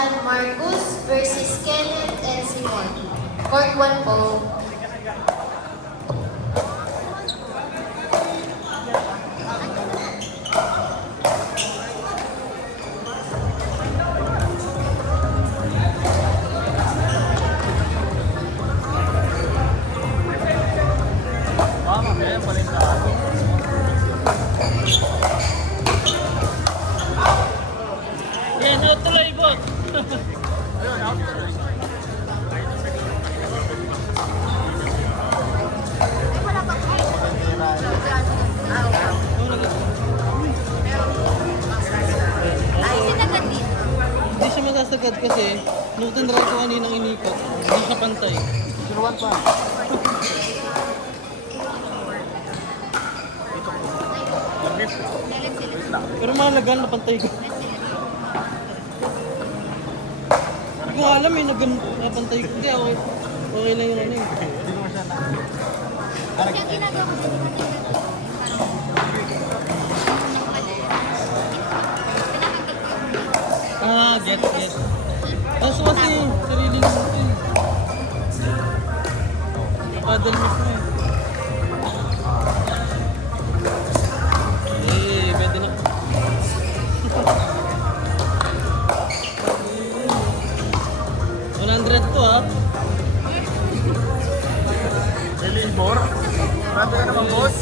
John Marcus versus Kenneth and Simon. Court 1 po. Yan, out tuloy, boss. Hindi siya masasagad kasi nung tinry ko kaninang inikot, hindi siya pantay. Sinuwan pa. Pero mahalaga na pantay ko. Hindi ko alam eh, napantay ko. Hindi, okay. Okay lang yung ano eh. Hindi mo siya na. Yung ginagawa ko Get. Kaso kasi, sarili mo ito eh. Paddle mismo eh. Pwede na. 100 to ah. Really, Bor? Marami ka naman, boss.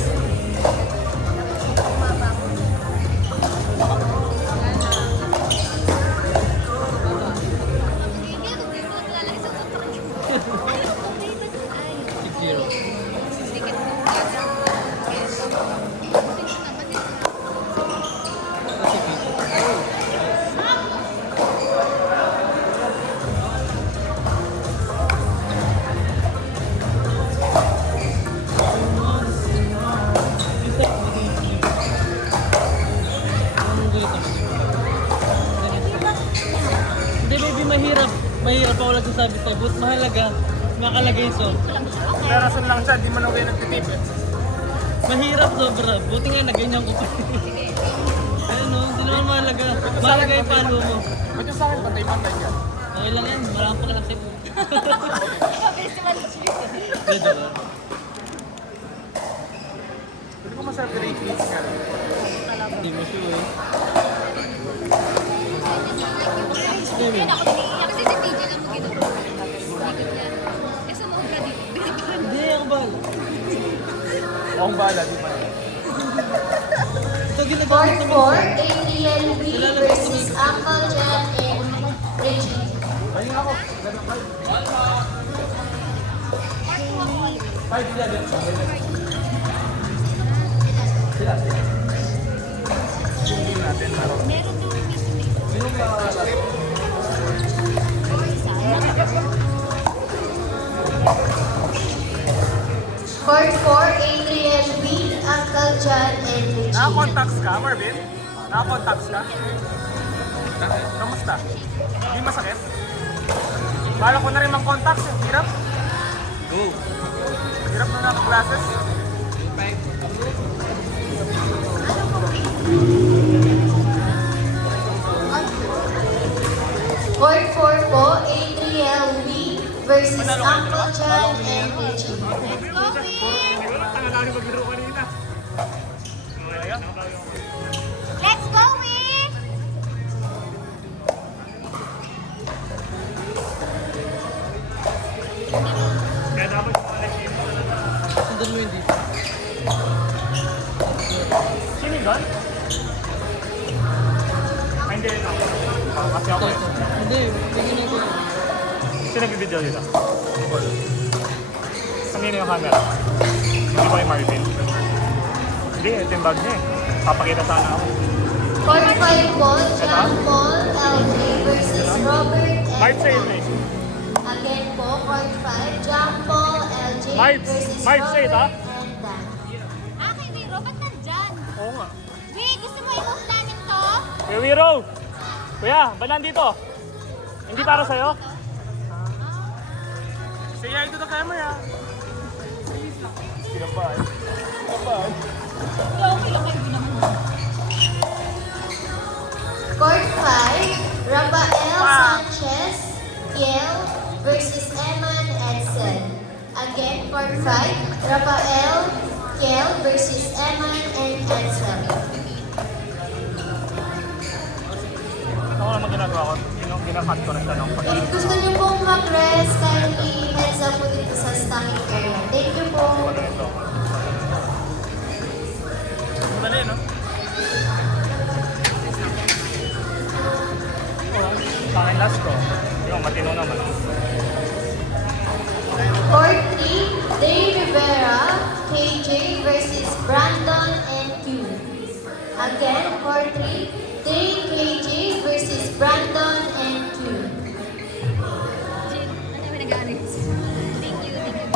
Hindi baby, mahirap ako lang sasabi sa'yo, but mahalaga makalagay so. May rason lang siya, di man ako yung nagtitip eh. Mahirap sobra, buti nga naganyan ko pa. Ayun o, hindi naman mahalaga. Mahalaga yung palo mo. Ba't yung sa akin, pantay-pantay yan? Okay lang yan, marami pa lang sa'yo. Pwede ba? Pwede ko masarap yung rate nga. Hindi mo sure eh. Hindi mo. Kasi si TJ lang mo ginawa. Kasi mo ka dito. Hindi, ako bahala. Akong bahala, di ba? Ito ginagamit Court naman 4, Adrian B versus Uncle John and Reggie. Ayun ako. Ganun pa. 5 sila din. Sila. Yung game natin, pero... Meron daw Sino ka... Court 4, Adrian B, Uncle John and Reggie. Naka-contacts ka, Marvin? Naka-contacts ka? Kamusta? Hindi masakit? Bala ko na rin mag-contacts eh. Hirap? Go! Hirap na naka-classes? Court 4 po, Adrian B versus Uncle John and Reggie. Ang dami maglaro kanina. Let's go, Wee! Kaya dapat Sundan mo hindi. sino yun? Ay, hindi rin ako. Kasi ako eh. Hindi, tingin ko. Sino nagbibideo dito? Kanino yung camera? Hindi ba yung Marvin? Hindi, ito yung bag niya eh. Papakita sana ako. Court 5 po, John Paul LJ versus Robert and Marv sa'yo Dan. eh. Again po, Court 5, John Paul LJ Marv, versus Marv sa'yo Robert ha? and Dan. Kay Wiro, ba't nandyan? Oo nga. Wait, gusto mo i-move namin to? Kuya Wiro! Kuya, ba't nandito? Hindi para sa'yo? Say hi to the camera. Kinabahan. Kinabahan. Okay lang kayo naman. Court 5, Rafael Sanchez Kiel versus Eman Edson. Again, court 5, Rafael Kiel versus Eman and Edson. Ako naman ginagawa ko, ginakat ko ng tanong. If gusto niyo pong mag-rest, kindly heads up po dito sa stocking area. Thank you po. Ano ito? Madali, no? Sa akin last ko. Yung matino naman. Court 3, Day Rivera, KJ versus Brandon and Q. Again, Court 3, Day KJ versus Brandon and Q. Jin, ano ba nag-aalis? Thank you, thank you.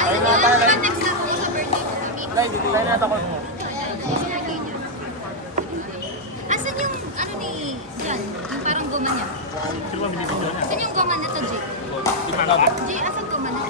Ayun na, Asan tayo. yung next up mo sa birthday mo, Kami? Tayo na ako mo. Asan yung, ano ni, yan, yung parang goma niya? Sino ba binibigyan niya? Asan yung goma niya to, Jay? Di ba? Jay, asan goma niya?